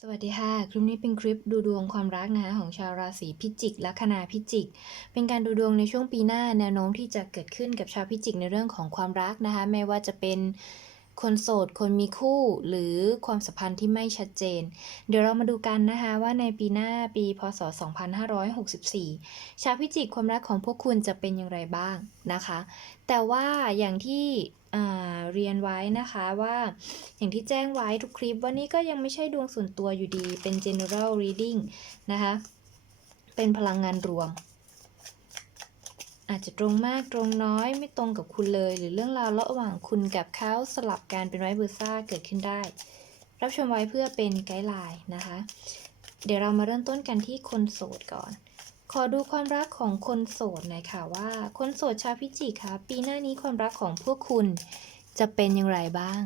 สวัสดีค่ะ คลิปนี้เป็นคลิปดูดวงความรักนะคะของชาวราศีพิจิกและคนาพิจิก เป็นการดูดวงในช่วงปีหน้าแนวโน้มที่จะเกิดขึ้นกับชาวพิจิกในเรื่องของความรักนะคะ ไม่ว่าจะเป็น คนโสด คนมีคู่หรือความสัมพันธ์ที่ไม่ชัดเจน เดี๋ยวเรามาดูกันนะคะว่าในปีหน้าปีพศ 2564 ชาวพิจิกความรักของพวกคุณจะเป็นอย่างไรบ้างนะคะ แต่ว่าอย่างที่เรียนไว้นะคะว่าอย่างที่แจ้งไว้ทุกคลิปว่านี่ก็ยังไม่ใช่ดวงส่วนตัวอยู่ดีเป็น general reading นะคะ เป็นพลังงานรวม อาจจะตรงมากตรงน้อยไม่ตรงกับคุณเลย หรือเรื่องราวระหว่างคุณกับเขาสลับกันเป็นไวเบอร์ซ่าเกิดขึ้นได้ รับชมไว้เพื่อเป็นไกด์ไลน์นะคะ เดี๋ยวเรามาเริ่มต้นกันที่คนโสดก่อน ขอดูความรักของคนโสดหน่อยค่ะว่าคนโสดชาวพิจิกค่ะปีหน้านี้ความรักของพวกคุณจะเป็นอย่างไรบ้าง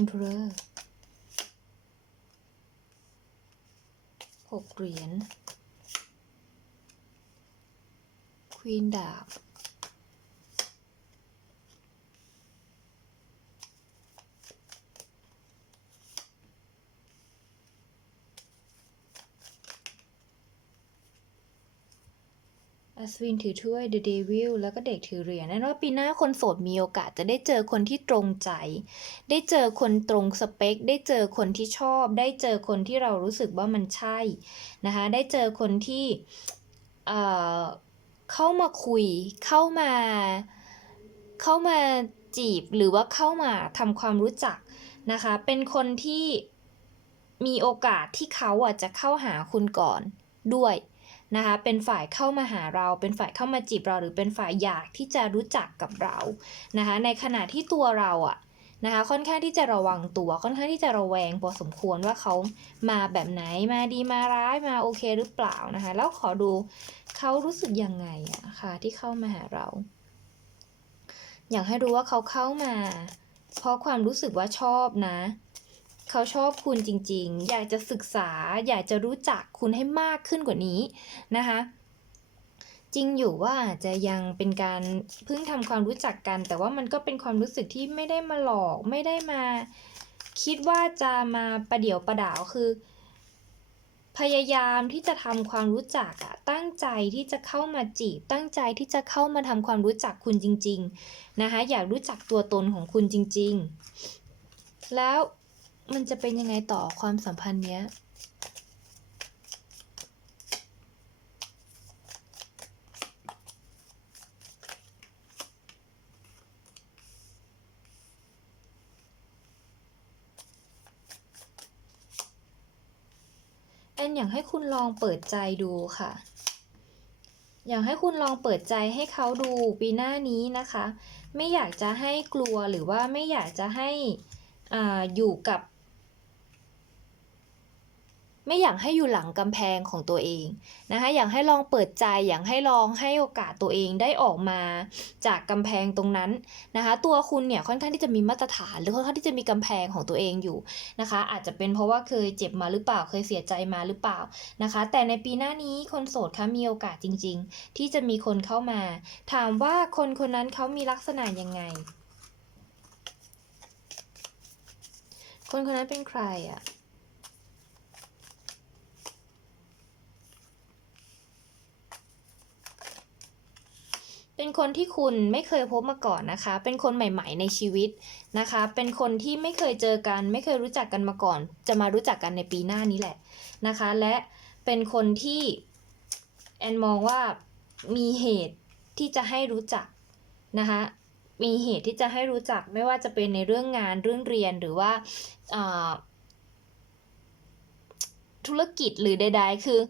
Emperor หกเหรียญ Queen ดาบอัศวินถือถ้วย The Devil แล้วก็เด็กถือเหรียญนั่นว่าปีหน้าคนโสดมีโอกาสจะได้เจอคนที่ตรงใจ ได้เจอคนตรงสเปค ได้เจอคนที่ชอบ ได้เจอคนที่เรารู้สึกว่ามันใช่นะคะ ได้เจอคนที่เอ่อ เข้ามาคุย เข้ามา เข้ามาจีบหรือว่าเข้ามาทำความรู้จักนะคะ เป็นคนที่มีโอกาสที่เขาอะจะเข้าหาคุณก่อนด้วยนะคะ เป็นฝ่ายเข้ามาหาเรา เป็นฝ่ายเข้ามาจีบเรา หรือเป็นฝ่ายอยากที่จะรู้จักกับเรานะคะ ในขณะที่ตัวเราอะ นะคะค่อนข้างที่จะระวังตัวค่อนข้างที่จะระแวงพอสมควรว่าเขามาแบบไหนมาดีมาร้ายมาโอเคหรือเปล่านะคะแล้วขอดูเขารู้สึกยังไงอะค่ะที่เข้ามาหาเรา อยากให้รู้ว่าเขาเข้ามา เพราะความรู้สึกว่าชอบนะ เขาชอบคุณจริงๆ อยากจะศึกษาอยากจะรู้จักคุณให้มากขึ้นกว่านี้นะคะ จริงอยู่ว่าจะยังเป็นการเพิ่งทำความรู้จักกัน แต่ว่ามันก็เป็นความรู้สึกที่ไม่ได้มาหลอกไม่ได้มา คิดว่าจะมาประเดี๋ยวประดาวคือ พยายามที่จะทำความรู้จักอะตั้งใจที่จะเข้ามาจีบ ตั้งใจที่จะเข้ามาทำความรู้จักคุณจริง ๆนะคะ อยากรู้จักตัวตนของคุณจริง ๆ แล้วมันจะเป็นยังไงต่อความสัมพันธ์เนี้ย นอยากให้คุณลองเปิดใจดูค่ะ อยากให้คุณลองเปิดใจให้เขาดูปีหน้านี้นะคะ ไม่อยากจะให้กลัวหรือว่าไม่อยากจะให้ออยู่กับ ไม่อยากให้อยู่หลังกำแพงของตัวเองนะคะอยากให้ลองเปิดใจอยากให้ลองให้โอกาสตัวเองได้ออกมาจากกำแพงตรงนั้นนะคะตัวคุณเนี่ยค่อนข้างที่จะมีมาตรฐาน หรือค่อนข้างที่จะมีกำแพงของตัวเองอยู่นะคะ อาจจะเป็นเพราะว่าเคยเจ็บมาหรือเปล่าเคยเสียใจมาหรือเปล่านะคะ แต่ในปีหน้านี้คนโสดคะมีโอกาสจริง ๆ ที่จะมีคนเข้ามา ถามว่าคนคนนั้นเขามีลักษณะยังไง คนคนนั้นเป็นใครอะ เป็นคนที่คุณไม่เคยพบมาก่อนนะคะ เป็นคนใหม่ ๆ ในชีวิตนะคะ เป็นคนที่ไม่เคยเจอกัน ไม่เคยรู้จักกันมาก่อน จะมารู้จักกันในปีหน้านี้แหละนะคะ และเป็นคนที่แอนมองว่ามีเหตุที่จะให้รู้จักนะคะมีเหตุที่จะให้รู้จักไม่ว่าจะเป็นในเรื่องงานเรื่องเรียนหรือว่าธุรกิจหรือใด ๆ คือ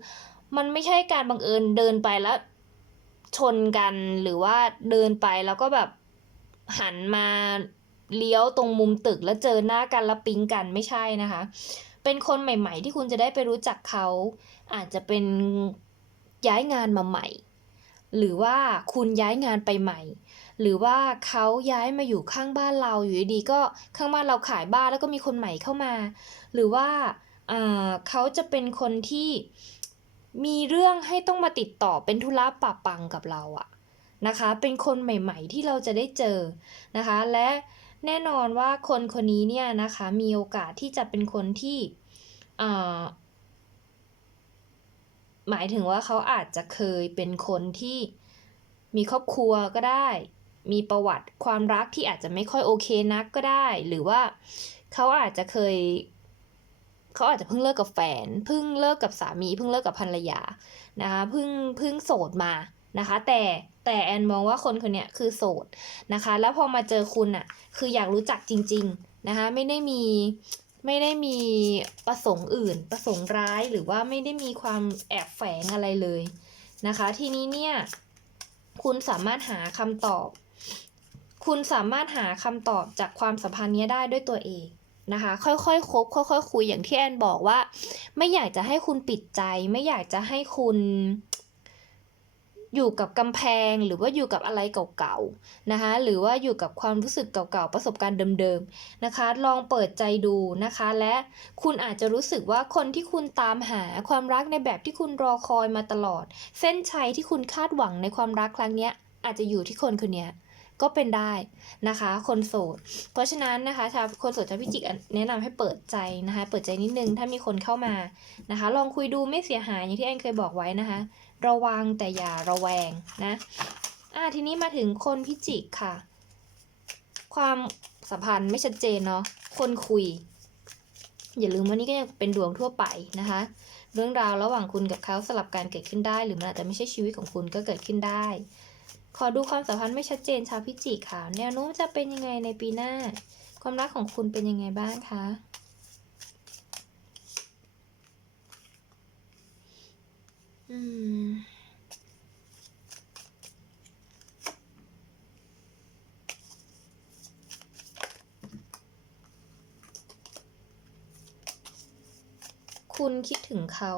มันไม่ใช่การบังเอิญเดินไปแล้ว ชนกันหรือว่าเดินไปแล้วก็แบบหันมาเลี้ยวตรงมุมตึกแล้วเจอหน้ากันแล้วปิ๊งกันไม่ใช่นะคะ เป็นคนใหม่ ๆ ที่คุณจะได้ไปรู้จักเขา อาจจะเป็นย้ายงานมาใหม่ หรือว่าคุณย้ายงานไปใหม่ หรือว่าเขาย้ายมาอยู่ข้างบ้านเราอยู่ดีๆก็ข้างบ้านเราขายบ้านแล้วก็มีคนใหม่เข้ามา หรือว่าอ่าเขาจะเป็นคนที่ มีเรื่องให้ต้องมาติดต่อเป็นธุระปะปังกับเราอะนะคะ เป็นคนใหม่ ๆ ที่เราจะได้เจอนะคะ และแน่นอนว่าคนคนนี้เนี่ยนะคะมีโอกาสที่จะเป็นคนที่อ่าหมายถึงว่าเขาอาจจะเคยเป็นคนที่มีครอบครัวก็ได้ มีประวัติความรักที่อาจจะไม่ค่อยโอเคนักก็ได้ หรือว่าเขาอาจจะเคย เขาอาจจะเพิ่งเลิกกับแฟนเพิ่งเลิกกับสามีเพิ่งเลิกกับภรรยานะคะเพิ่งเพิ่งโสดมานะคะ แต่แต่แอนมองว่าคนคนนี้คือโสดนะคะ แล้วพอมาเจอคุณอะคืออยากรู้จักจริง ๆนะคะ ไม่ได้มีไม่ได้มีประสงค์อื่น ประสงค์ร้ายหรือว่าไม่ได้มีความแอบแฝงอะไรเลยนะคะ ทีนี้เนี่ยคุณสามารถหาคำตอบ คุณสามารถหาคำตอบจากความสัมพันธ์เนี้ยได้ด้วยตัวเอง นะคะ ค่อยๆคคบค่อยๆคุยอย่างที่แอนบอกว่า ไม่อยากจะให้คุณปิดใจ ไม่อยากจะให้คุณอยู่กับกำแพงหรือว่าอยู่กับอะไรเก่าๆนะคะ หรือว่าอยู่กับความรู้สึกเก่าๆประสบการณ์เดิมๆนะคะ ลองเปิดใจดูนะคะ และคุณอาจจะรู้สึกว่าคนที่คุณตามหาความรักในแบบที่คุณรอคอยมาตลอด เส้นชัยที่คุณคาดหวังในความรักครั้งนี้อาจจะอยู่ที่คนคนนี้ ก็เป็นได้นะคะ คนโสด เพราะฉะนั้นนะคะชาวคนโสดชาวพิจิกแนะนำให้เปิดใจนะคะ เปิดใจนิดนึงถ้ามีคนเข้ามานะคะ ลองคุยดูไม่เสียหายอย่างที่แอนเคยบอกไว้นะคะ ระวังแต่อย่าระแวงนะอ่าทีนี้มาถึงคนพิจิกค่ะ ความสัมพันธ์ไม่ชัดเจนเนาะคนคุย อย่าลืมว่านี่ก็ยังเป็นดวงทั่วไปนะคะ เรื่องราวระหว่างคุณกับเขาสลับการเกิดขึ้นได้ หรือมันอาจจะไม่ใช่ชีวิตของคุณก็เกิดขึ้นได้ ขอดูความสัมพันธ์ไม่ชัดเจนชาวพิจิกค่ะ แนวโน้มจะเป็นยังไงในปีหน้า ความรักของคุณเป็นยังไงบ้างคะอืมคุณคิดถึงเขา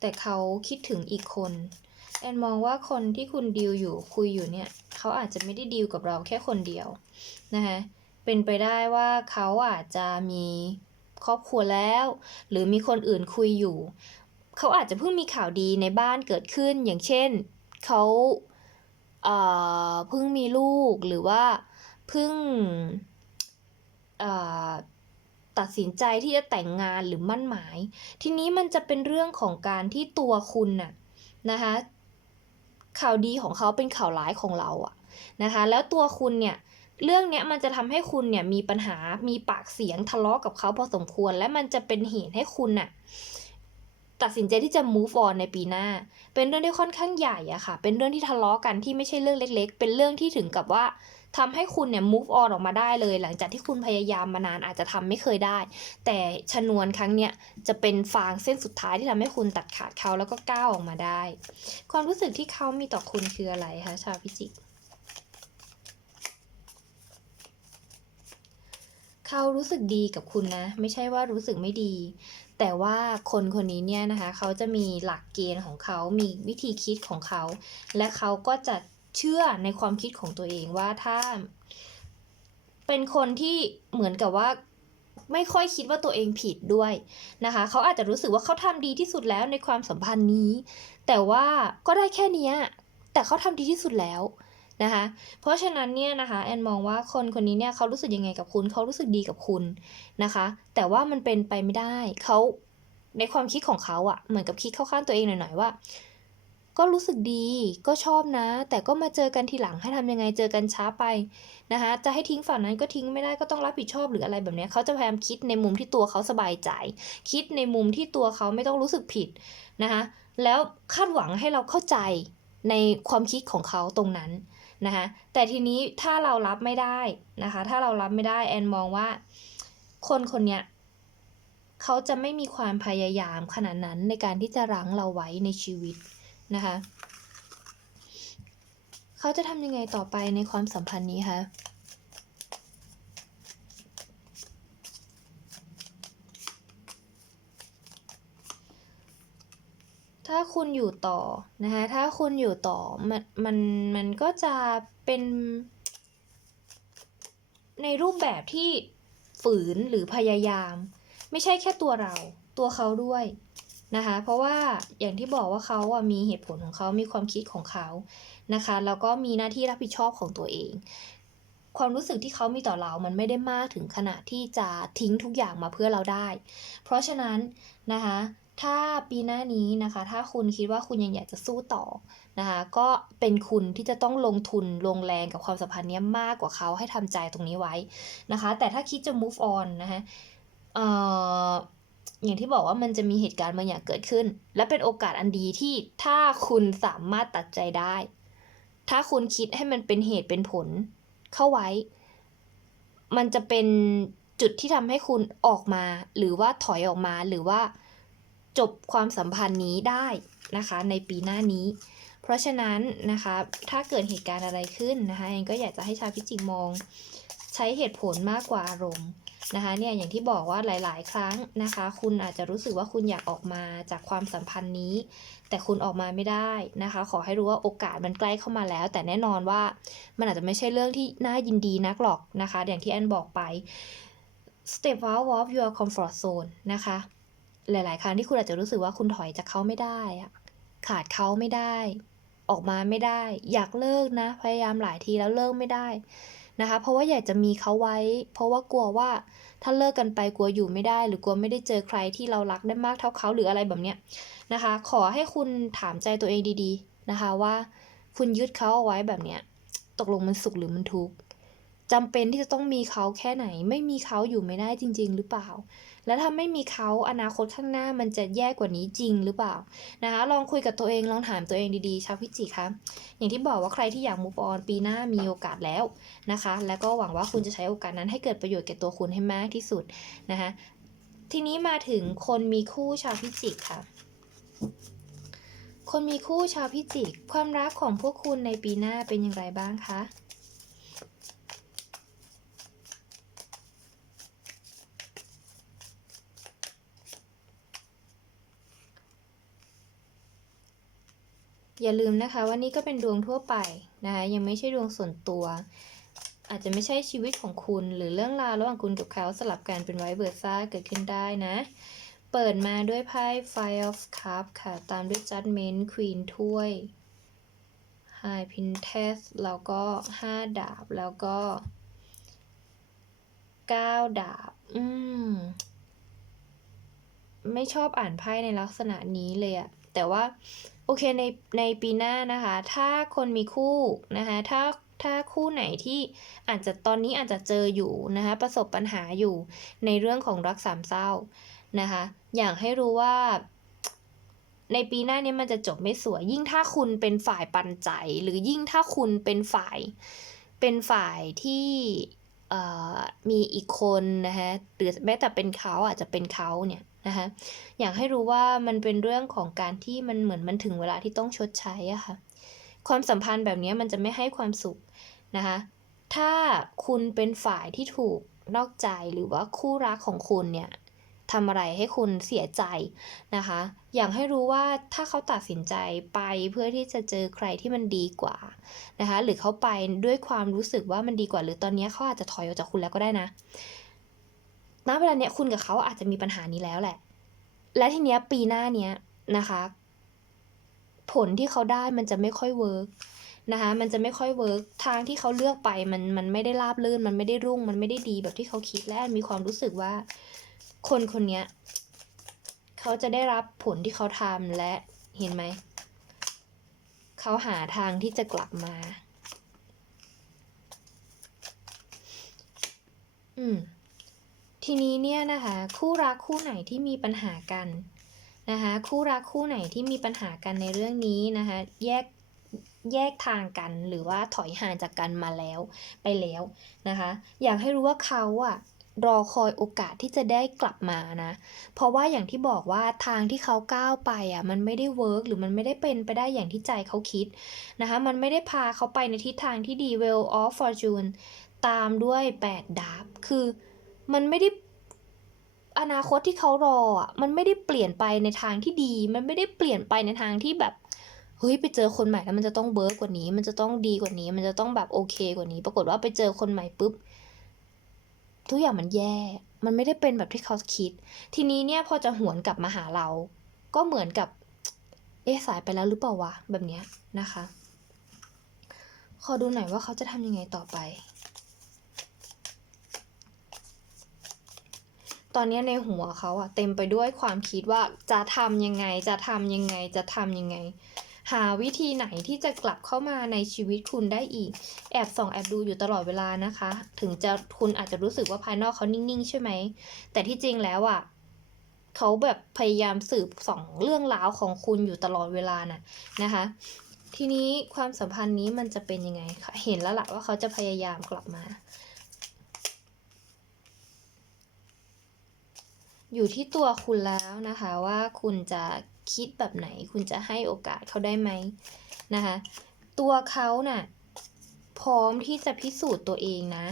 แต่เขาคิดถึงอีกคน แอนมองว่าคนที่คุณดีลอยู่คุยอยู่เนี่ยเขาอาจจะไม่ได้ดีลกับเราแค่คนเดียวนะคะเป็นไปได้ว่าเขาอาจจะมีครอบครัวแล้ว หรือมีคนอื่นคุยอยู่ เขาอาจจะเพิ่งมีข่าวดีในบ้านเกิดขึ้น อย่างเช่นเขาเอ่อเพิ่งมีลูกหรือว่าเพิ่งเอ่อตัดสินใจที่จะแต่งงานหรือมั่นหมาย ทีนี้มันจะเป็นเรื่องของการที่ตัวคุณน่ะนะคะ ข่าวดีของเขาเป็นข่าวร้ายของเราอะนะคะ แล้วตัวคุณเนี่ยเรื่องเนี้ยมันจะทำให้คุณเนี่ยมีปัญหา มีปากเสียงทะเลาะกับเขาพอสมควร และมันจะเป็นเหตุให้คุณน่ะ ตัดสินใจที่จะ move on ในปีหน้า เป็นเรื่องที่ค่อนข้างใหญ่อะค่ะ เป็นเรื่องที่ทะเลาะกันที่ไม่ใช่เรื่องเล็ก ๆ เป็นเรื่องที่ถึงกับว่าทำให้คุณเนี่ย move on ออกมาได้เลย หลังจากที่คุณพยายามมานานอาจจะทำไม่เคยได้ แต่ชนวนครั้งเนี้ยจะเป็นฟางเส้นสุดท้ายที่ทำให้คุณตัดขาดเขาแล้วก็ก้าวออกมาได้ ความรู้สึกที่เขามีต่อคุณคืออะไรคะชาวพิจิกเขารู้สึกดีกับคุณนะ ไม่ใช่ว่ารู้สึกไม่ดี แต่ว่าคนคนนี้เนี่ยนะคะ เขาจะมีหลักเกณฑ์ของเขา มีวิธีคิดของเขา และเขาก็จะเชื่อในความคิดของตัวเองว่าถ้า เป็นคนที่เหมือนกับว่าไม่ค่อยคิดว่าตัวเองผิดด้วยนะคะ เขาอาจจะรู้สึกว่าเขาทำดีที่สุดแล้วในความสัมพันธ์นี้ แต่ว่าก็ได้แค่นี้แต่เขาทำดีที่สุดแล้ว นะคะ เพราะฉะนั้นเนี่ยนะคะแอนมองว่าคนคนนี้เนี่ยเขารู้สึกยังไงกับคุณเขารู้สึกดีกับคุณนะคะ แต่ว่ามันเป็นไปไม่ได้เขาในความคิดของเขาอะเหมือนกับคิดเข้าข้างตัวเองหน่อยๆว่า ก็รู้สึกดีก็ชอบนะ แต่ก็มาเจอกันทีหลังให้ทำยังไงเจอกันช้าไปนะคะจะให้ทิ้งฝั่งนั้นก็ทิ้งไม่ได้ก็ต้องรับผิดชอบหรืออะไรแบบเนี้ยเขาจะพยายามคิดในมุมที่ตัวเขาสบายใจ คิดในมุมที่ตัวเขาไม่ต้องรู้สึกผิดนะคะแล้วคาดหวังให้เราเข้าใจในความคิดของเขาตรงนั้น นะคะแต่ทีนี้ถ้าเรารับไม่ได้นะคะถ้าเรารับไม่ได้แอนมองว่าคนคนเนี้ยเขาจะไม่มีความพยายามขนาดนั้นในการที่จะรั้งเราไว้ในชีวิตนะคะเขาจะทำยังไงต่อไปในความสัมพันธ์นี้คะ ถ้าคุณอยู่ต่อนะคะถ้าคุณอยู่ต่อมันมันมันก็จะเป็นในรูปแบบที่ฝืนหรือพยายาม ไม่ใช่แค่ตัวเราตัวเขาด้วยนะคะเพราะว่าอย่างที่บอกว่าเขาอะมีเหตุผลของเขามีความคิดของเขานะคะแล้วก็มีหน้าที่รับผิดชอบของตัวเอง ความรู้สึกที่เขามีต่อเรา มันไม่ได้มากถึงขนาดที่จะทิ้งทุกอย่างมาเพื่อเราได้ เพราะฉะนั้นนะคะ ถ้าปีหน้านี้นะคะ ถ้าคุณคิดว่าคุณยังอยากจะสู้ต่อนะคะ ก็เป็นคุณที่จะต้องลงทุนลงแรงกับความสัมพันธ์นี้มากกว่าเขาให้ทำใจตรงนี้ไว้นะคะ แต่ถ้าคิดจะ move on นะคะเอ่ออย่างที่บอกว่ามันจะมีเหตุการณ์บางอย่างเกิดขึ้น และเป็นโอกาสอันดีที่ถ้าคุณสามารถตัดใจได้ ถ้าคุณคิดให้มันเป็นเหตุเป็นผล เข้าไว้ มันจะเป็นจุดที่ทำให้คุณออกมา หรือว่าถอยออกมาหรือว่าจบความสัมพันธ์นี้ได้นะคะ ในปีหน้านี้ เพราะฉะนั้นนะคะ ถ้าเกิดเหตุการณ์อะไรขึ้นนะคะเองก็อยากจะให้ชาวพิจิกมอง ใช้เหตุผลมากกว่าอารมณ์ นะคะเนี่ยอย่างที่บอกว่าหลาย ๆ ครั้งนะคะ คุณอาจจะรู้สึกว่าคุณอยากออกมาจากความสัมพันธ์นี้ แต่คุณออกมาไม่ได้นะคะ ขอให้รู้ว่าโอกาสมันใกล้เข้ามาแล้ว แต่แน่นอนว่ามันอาจจะไม่ใช่เรื่องที่น่ายินดีนักหรอกนะคะ อย่างที่แอนบอกไป step out of your comfort zone นะคะ หลาย ๆ ครั้งที่คุณอาจจะรู้สึกว่าคุณถอยจากเขาไม่ได้อะขาดเขาไม่ได้ ออกมาไม่ได้ อยากเลิกนะ พยายามหลายทีแล้วเลิกไม่ได้ นะคะ เพราะว่าอยากจะมีเขาไว้ เพราะว่ากลัวว่าถ้าเลิกกันไปกลัวอยู่ไม่ได้ หรือกลัวไม่ได้เจอใครที่เรารักได้มากเท่าเขาหรืออะไรแบบเนี้ยนะคะ ขอให้คุณถามใจตัวเองดีๆนะคะว่า คุณยึดเขาเอาไว้แบบเนี้ยตกลงมันสุขหรือมันทุกข์จำเป็นที่จะต้องมีเขาแค่ไหน ไม่มีเขาอยู่ไม่ได้จริง ๆ หรือเปล่า แล้วถ้าไม่มีเขาอนาคตข้างหน้ามันจะแย่กว่านี้จริงหรือเปล่านะคะลองคุยกับตัวเองลองถามตัวเองดีๆชาวพิจิกคะอย่างที่บอกว่าใครที่อยาก move on ปีหน้ามีโอกาสแล้วนะคะ แล้วก็หวังว่าคุณจะใช้โอกาสนั้นให้เกิดประโยชน์แก่ตัวคุณให้มากที่สุดนะคะทีนี้มาถึงคนมีคู่ชาวพิจิกค่ะ คนมีคู่ชาวพิจิก ความรักของพวกคุณในปีหน้าเป็นอย่างไรบ้างคะ อย่าลืมนะคะว่านี่ก็เป็นดวงทั่วไปนะคะยังไม่ใช่ดวงส่วนตัว อาจจะไม่ใช่ชีวิตของคุณหรือเรื่องราวระหว่างคุณกับเขาสลับกันเป็นไวเบอร์ซ่าเกิดขึ้นได้นะ เปิดมาด้วยไพ่ Five of Cups ค่ะ ตามด้วย Judgment Queen ถ้วย High Princess แล้วก็ 5 ดาบแล้วก็ 9 ดาบ อืม ไม่ชอบอ่านไพ่ในลักษณะนี้เลยอะแต่ว่า โอเคในในปีหน้านะคะ ถ้าคนมีคู่นะคะ ถ้าถ้าคู่ไหนที่อาจจะตอนนี้อาจจะเจออยู่นะคะ ประสบปัญหาอยู่ในเรื่องของรักสามเศร้านะคะ อยากให้รู้ว่า ในปีหน้านี้มันจะจบไม่สวย ยิ่งถ้าคุณเป็นฝ่ายปันใจ หรือยิ่งถ้าคุณเป็นฝ่ายเป็นฝ่ายที่มีอีกคนนะคะหรือแม้แต่เป็นเขาอาจจะเป็นเขาเนี่ย นะคะอยากให้รู้ว่ามันเป็นเรื่องของการที่มันเหมือนมันถึงเวลาที่ต้องชดใช้อะค่ะความสัมพันธ์แบบนี้มันจะไม่ให้ความสุขนะคะถ้าคุณเป็นฝ่ายที่ถูกนอกใจหรือว่าคู่รักของคุณเนี่ยทำอะไรให้คุณเสียใจนะคะ อยากให้รู้ว่าถ้าเขาตัดสินใจไปเพื่อที่จะเจอใครที่มันดีกว่านะคะ หรือเขาไปด้วยความรู้สึกว่ามันดีกว่า หรือตอนนี้เขาอาจจะถอยออกจากคุณแล้วก็ได้นะ ณเวลาเนี้ยคุณกับเขาอาจจะมีปัญหานี้แล้วแหละ และทีเนี้ยปีหน้าเนี้ยนะคะ ผลที่เขาได้มันจะไม่ค่อยเวิร์กนะคะ มันจะไม่ค่อยเวิร์กทางที่เขาเลือกไปมันมันไม่ได้ราบรื่น มันไม่ได้รุ่ง มันไม่ได้ดีแบบที่เขาคิดและมีความรู้สึกว่า คนคนเนี้ยเขาจะได้รับผลที่เขาทำและเห็นไหมเขาหาทางที่จะกลับมา อืม ทีนี้เนี่ยนะคะคู่รักคู่ไหนที่มีปัญหากันนะคะคู่รักคู่ไหนที่มีปัญหากันในเรื่องนี้นะคะแยกแยกทางกันหรือว่าถอยห่างจากกันมาแล้วไปแล้วนะคะอยากให้รู้ว่าเขาอะรอคอยโอกาสที่จะได้กลับมานะ เพราะว่าอย่างที่บอกว่าทางที่เขาก้าวไปอะมันไม่ได้เวิร์กหรือมันไม่ได้เป็นไปได้อย่างที่ใจเขาคิดนะคะมันไม่ได้พาเขาไปในทิศทางที่ดี well of fortune ตามด้วย 8 ดาบคือ มันไม่ได้อนาคตที่เขารออะมันไม่ได้เปลี่ยนไปในทางที่ดี มันไม่ได้เปลี่ยนไปในทางที่แบบเฮ้ยไปเจอคนใหม่แล้วมันจะต้องเบิร์กกว่านี้ มันจะต้องดีกว่านี้ มันจะต้องแบบโอเคกว่านี้ ปรากฏว่าไปเจอคนใหม่ปุ๊บทุกอย่างมันแย่ มันไม่ได้เป็นแบบที่เขาคิด ทีนี้เนี่ยพอจะหวนกลับมาหาเรา ก็เหมือนกับ เอ๊ะสายไปแล้วหรือเปล่าวะแบบเนี้ยนะคะ ขอดูหน่อยว่าเขาจะทำยังไงต่อไป ตอนนี้ในหัวเขาอะเต็มไปด้วยความคิดว่าจะทำยังไง จะทำยังไง จะทำยังไง หาวิธีไหนที่จะกลับเข้ามาในชีวิตคุณได้อีก แอบส่องแอบดูอยู่ตลอดเวลานะคะ ถึงจะคุณอาจจะรู้สึกว่าภายนอกเขานิ่งๆ ใช่ไหม แต่ที่จริงแล้วอะเขาแบบพยายามสืบส่องเรื่องราวของคุณอยู่ตลอดเวลาน่ะนะคะ ทีนี้ความสัมพันธ์นี้มันจะเป็นยังไงคะเห็นแล้วละว่าเขาจะพยายามกลับมา อยู่ที่ตัวคุณแล้วนะคะว่าคุณจะคิดแบบไหน คุณจะให้โอกาสเขาได้ไหมนะคะ ตัวเขาน่ะพร้อมที่จะพิสูจน์ตัวเองนะ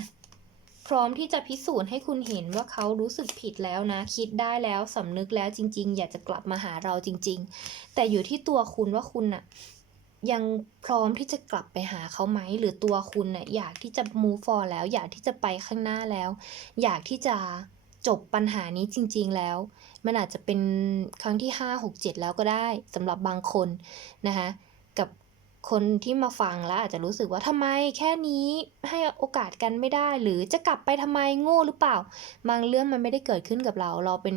พร้อมที่จะพิสูจน์ให้คุณเห็นว่าเขารู้สึกผิดแล้วนะ คิดได้แล้วสำนึกแล้วจริง ๆ อยากจะกลับมาหาเราจริง ๆ แต่อยู่ที่ตัวคุณว่าคุณน่ะยังพร้อมที่จะกลับไปหาเขาไหม หรือตัวคุณน่ะอยากที่จะ move on แล้ว อยากที่จะไปข้างหน้าแล้ว อยากที่จะ จบปัญหานี้จริง ๆ แล้ว มันอาจจะเป็นครั้งที่ 5 6 7 แล้วก็ได้สำหรับบางคนนะคะกับคนที่มาฟังแล้วอาจจะรู้สึกว่าทำไมแค่นี้ให้โอกาสกันไม่ได้ หรือจะกลับไปทำไมโง่หรือเปล่า บางเรื่องมันไม่ได้เกิดขึ้นกับเรา เราเป็น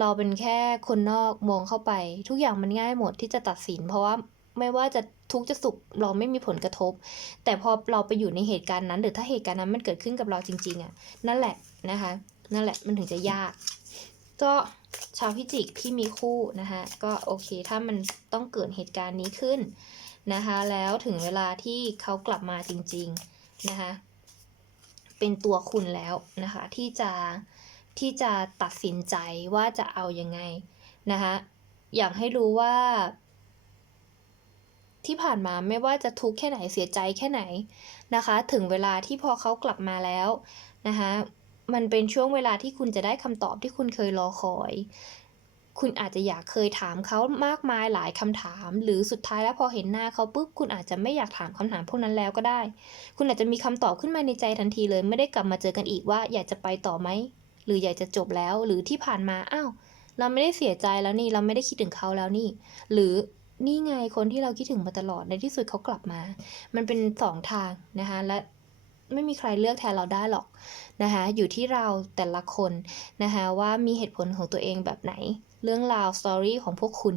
เราเป็นแค่คนนอกมองเข้าไป ทุกอย่างมันง่ายหมดที่จะตัดสิน เพราะว่าไม่ว่าจะทุกข์จะสุขเราไม่มีผลกระทบ แต่พอเราไปอยู่ในเหตุการณ์นั้น หรือถ้าเหตุการณ์นั้นมันเกิดขึ้นกับเราจริง ๆอะนั่นแหละนะคะ นั่นแหละมันถึงจะยาก ก็ชาวพิจิกที่มีคู่นะคะก็โอเคถ้ามันต้องเกิดเหตุการณ์นี้ขึ้นนะคะแล้วถึงเวลาที่เขากลับมาจริงๆนะคะเป็นตัวคุณแล้วนะคะที่จะที่จะตัดสินใจว่าจะเอายังไงนะคะอยากให้รู้ว่า ที่ผ่านมาไม่ว่าจะทุกข์แค่ไหนเสียใจแค่ไหนนะคะ ถึงเวลาที่พอเขากลับมาแล้วนะคะ มันเป็นช่วงเวลาที่คุณจะได้คำตอบที่คุณเคยรอคอย คุณอาจจะอยากเคยถามเขามากมายหลายคำถาม หรือสุดท้ายแล้วพอเห็นหน้าเขาปุ๊บคุณอาจจะไม่อยากถามคำถามพวกนั้นแล้วก็ได้ คุณอาจจะมีคำตอบขึ้นมาในใจทันทีเลย ไม่ได้กลับมาเจอกันอีกว่า อยากจะไปต่อไหมหรืออยากจะจบแล้วหรือที่ผ่านมาอ้าวเราไม่ได้เสียใจแล้วนี่เราไม่ได้คิดถึงเขาแล้วนี่ หรือนี่ไงคนที่เราคิดถึงมาตลอดในที่สุดเขากลับมา มันเป็นสองทางนะคะและ ไม่มีใครเลือกแทนเราได้หรอกนะคะอยู่ที่เราแต่ละคนนะคะว่ามีเหตุผลของตัวเองแบบไหน เรื่องราวสตอรี่ของพวกคุณ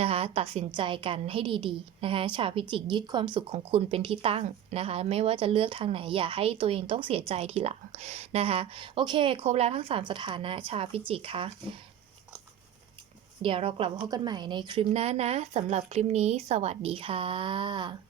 นะคะตัดสินใจกันให้ดีๆนะคะชาวพิจิกยึดความสุขของคุณเป็นที่ตั้งนะคะไม่ว่าจะเลือกทางไหนอย่าให้ตัวเองต้องเสียใจทีหลังนะคะโอเค ครบแล้วทั้ง 3 สถานะชาวพิจิกคะเดี๋ยวเรากลับมาพบกันใหม่ในคลิปหน้านะสำหรับคลิปนี้ สวัสดีค่ะ